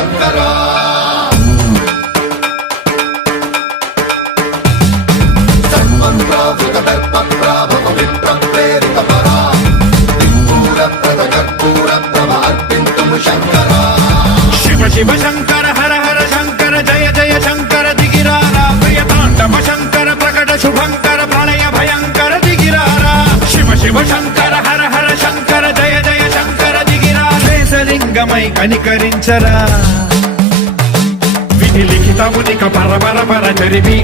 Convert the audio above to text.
శంకరా సర్వం ప్రావృత దర్ప ప్రాభవ విప్రప్రేరిత పరా దిక్పూర ప్రద కర్పూర ప్రభ అర్పింతుము శంకరా శివ శివ శంకర హర హర శంకర జయ జయ శంకర దిగిరారా ప్రియ తాండవ శంకర ప్రకట శుభంకర ప్రళయ భయంకర దిగిరారా శివ శివ శంకర హర హర శంకర జయ జయ శంకర దిగిరారా శేషలింగమై కనికరించరా విధి లిఖితమునిక పర పర పర జరిపి